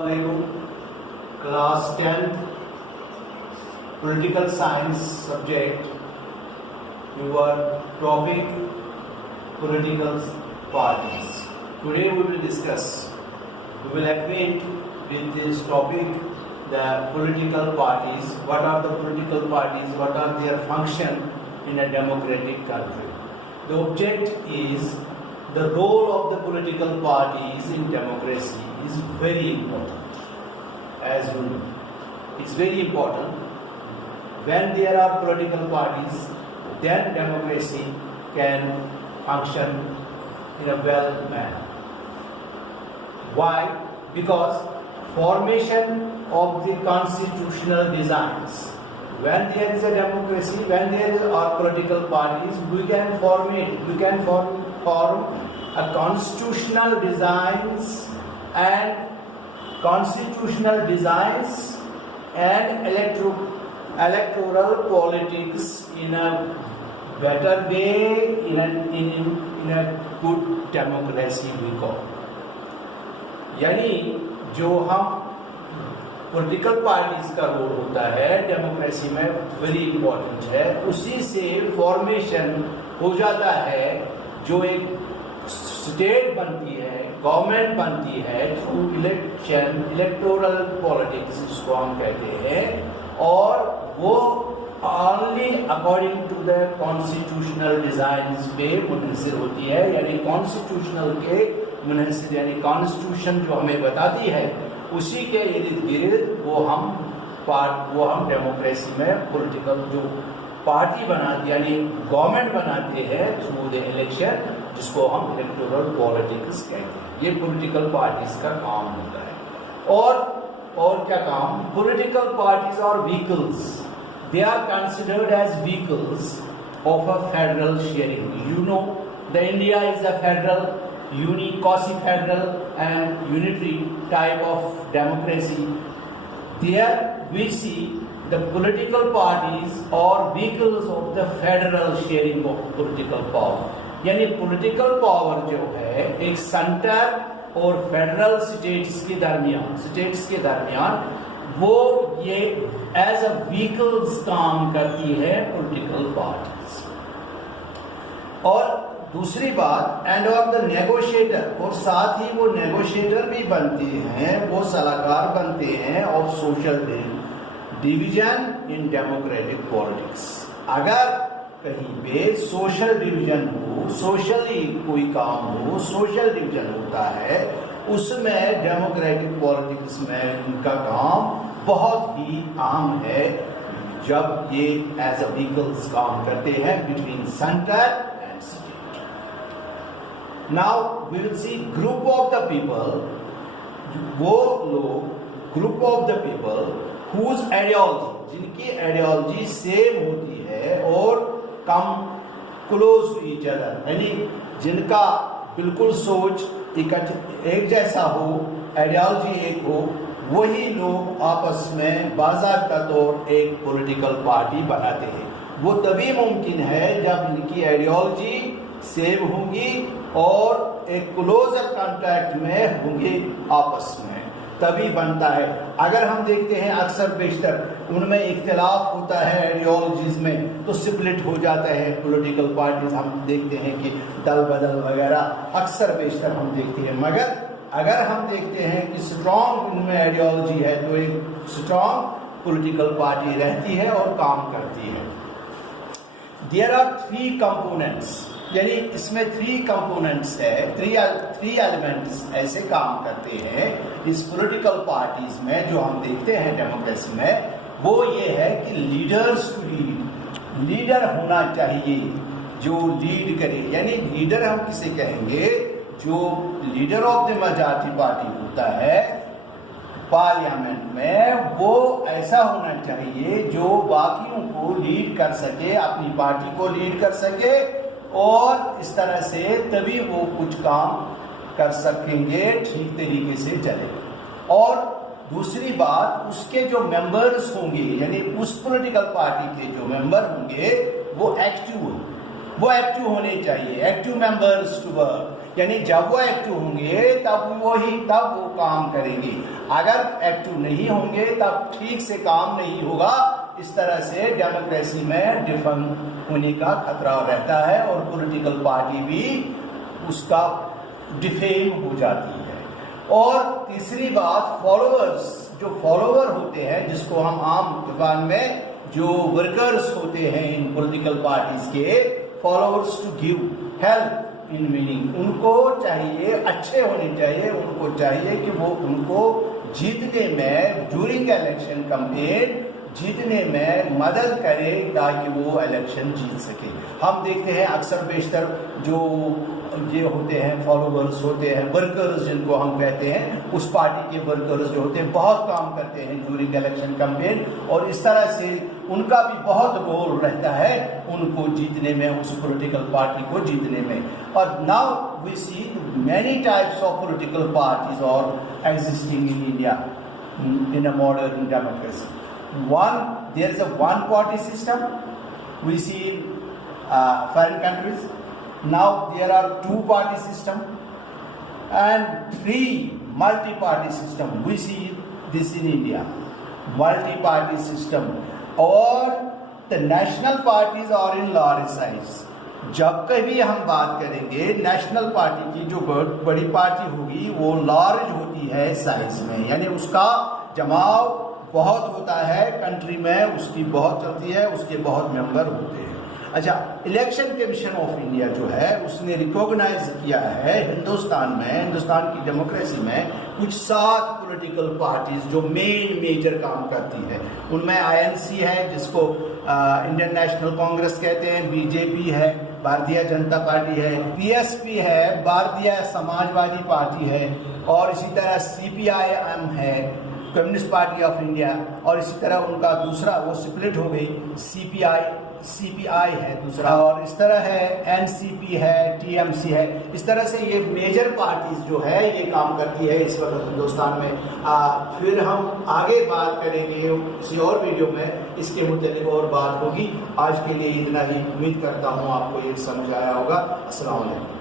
Class 10th Political Science subject. Your topic political parties. Today we will discuss. We will acquaint with this topic the political parties. What are the political parties? What are their function in a democratic country? The object is the role of the political parties in democracy is very important. As you know, it's very important. When there are political parties, then democracy can function in a well manner. Why? Because formation of the constitutional designs. When there is a democracy, when there are political parties, we can form a constitutional designs and electoral politics in a better way, in a good democracy we call. यानी जो हम political parties का role होता है democracy में very important है, उसी से फॉर्मेशन हो जाता है जो एक स्टेट बनती है, गवर्नमेंट बनती है थ्रू इलेक्शन, इलेक्टोरल पॉलिटिक्स जिसको हम कहते हैं, और वो only according to the constitutional designs पे मुनहसर होती है। यानी कॉन्स्टिट्यूशनल के मुनहसर यानी कॉन्स्टिट्यूशन जो हमें बताती है उसी के इर्द गिर्द वो हम डेमोक्रेसी में पॉलिटिकल जो पार्टी बनाती यानी गवर्नमेंट बनाते हैं थ्रू द इलेक्शन, जिसको हम इलेक्टोरल पॉलिटिक्स कहते हैं। ये पॉलिटिकल पार्टीज का काम होता है। और क्या काम? Political parties are vehicles, they are considered as vehicles of a federal sharing. You know the India is a federal, quasi-federal and unitary type of democracy. There we see the political parties or vehicles of the federal sharing of political power. यानी political power जो है एक centre और federal states के दरमियान वो ये as a vehicles काम करती है पॉलिटिकल पार्टीज। और दूसरी बात, एंड ऑफ द नेगोशिएटर, और साथ ही वो नेगोशिएटर भी बनते हैं, वो सलाहकार बनते हैं of social division in democratic politics. अगर कहीं पे सोशल डिवीजन हो, सोशली कोई काम हो, सोशल डिवीजन होता है, उसमें डेमोक्रेटिक पॉलिटिक्स में उनका काम बहुत ही अहम है, जब ये एज अ व्हीकल्स काम करते हैं between centre. Now we will see group of the people, वो लोग group of the people whose ideology, जिनकी आइडियोलॉजी सेम होती है और come close to each other, यानी जिनका बिल्कुल सोच एक जैसा हो, आइडियोलॉजी एक हो, वही लोग आपस में बाज़ाब्ता तौर एक पॉलिटिकल पार्टी बनाते हैं। वो तभी मुमकिन है जब इनकी आइडियोलॉजी सेम होंगी और एक क्लोजर कांटेक्ट में होंगे आपस में, तभी बनता है। अगर हम देखते हैं अक्सर बेशतर उनमें इख्तिलाफ होता है आइडियोलॉजीज में, तो स्प्लिट हो जाता है पॉलिटिकल पार्टीज। हम देखते हैं कि दल बदल वगैरह अक्सर बेशतर हम देखते हैं, मगर अगर हम देखते हैं कि स्ट्रॉन्ग उनमें आइडियोलॉजी है तो एक स्ट्रॉन्ग पॉलिटिकल पार्टी रहती है और काम करती है। देयर आर 3 कंपोनेंट्स, यानी इसमें 3 कंपोनेंट्स है, 3 एलिमेंट्स ऐसे काम करते हैं इस पॉलिटिकल पार्टीज में जो हम देखते हैं डेमोक्रेसी में। वो ये है कि लीडर्स टू लीड, लीडर होना चाहिए जो लीड करे। यानी लीडर हम किसे कहेंगे? जो leader of the majority party होता है पार्लियामेंट में, वो ऐसा होना चाहिए जो बाकियों को लीड कर सके, अपनी पार्टी को लीड कर सके, और इस तरह से तभी वो कुछ काम कर सकेंगे, ठीक तरीके से चलेगा। और दूसरी बात, उसके जो मेंबर्स होंगे, यानी उस पॉलिटिकल पार्टी के जो मेंबर होंगे वो एक्टिव होने चाहिए, एक्टिव मेंबर्स टू वर्क। यानी जब वो एक्टिव होंगे तब वो काम करेंगे, अगर एक्टिव नहीं होंगे तब ठीक से काम नहीं होगा। इस तरह से डेमोक्रेसी में डिफेम होने का खतरा रहता है और पॉलिटिकल पार्टी भी उसका डिफेम हो जाती है। और तीसरी बात, फॉलोअर्स, जो फॉलोअर होते हैं, जिसको हम आम जुबान में जो वर्कर्स होते हैं इन पॉलिटिकल पार्टीज के, followers to give help in winning, उनको चाहिए अच्छे होने चाहिए, उनको चाहिए कि वो उनको जीतने में, ड्यूरिंग इलेक्शन कैंपेन जीतने में मदद करे ताकि वो इलेक्शन जीत सके। हम देखते हैं अक्सर बेशतर जो ये होते हैं फॉलोअर्स होते हैं, वर्कर्स जिनको हम कहते हैं, उस पार्टी के वर्कर्स जो होते हैं बहुत काम करते हैं ड्यूरिंग इलेक्शन कैंपेन, और इस तरह से उनका भी बहुत रोल रहता है उनको जीतने में, उस पॉलिटिकल पार्टी को जीतने में। और now we see many types of political parties are existing in India in a modern democracy. There is a one-party system we see in foreign countries. Now there are two-party system and three multi-party system. We see this in India. Multi-party system, or the national parties are in large size. जब कभी हम बात करेंगे national party की, जो बड़ी party होगी वो लार्ज होती है साइज में, यानी उसका जमाव बहुत होता है कंट्री में, उसकी बहुत चलती है, उसके बहुत मेंबर होते हैं। अच्छा, इलेक्शन कमीशन ऑफ इंडिया जो है उसने रिकॉग्नाइज किया है हिंदुस्तान में, हिंदुस्तान की डेमोक्रेसी में कुछ 7 पॉलिटिकल पार्टीज जो मेजर काम करती है। उनमें आईएनसी है जिसको इंडियन नेशनल कांग्रेस कहते हैं, बीजेपी है, भारतीय जनता पार्टी है, पीएसपी है, भारतीय समाजवादी पार्टी है, और इसी तरह सीपीआईएम है, कम्युनिस्ट पार्टी ऑफ इंडिया, और इसी तरह उनका दूसरा वो स्प्लिट हो गई, सीपीआई है दूसरा, और इस तरह है एनसीपी है, टीएमसी है। इस तरह से ये मेजर पार्टीज जो है ये काम करती है इस वक्त हिंदुस्तान में। फिर हम आगे बात करेंगे किसी और वीडियो में, इसके मुताबिक और बात होगी। आज के लिए इतना ही, उम्मीद करता हूँ आपको ये समझ आया होगा। अस्सलाम वालेकुम।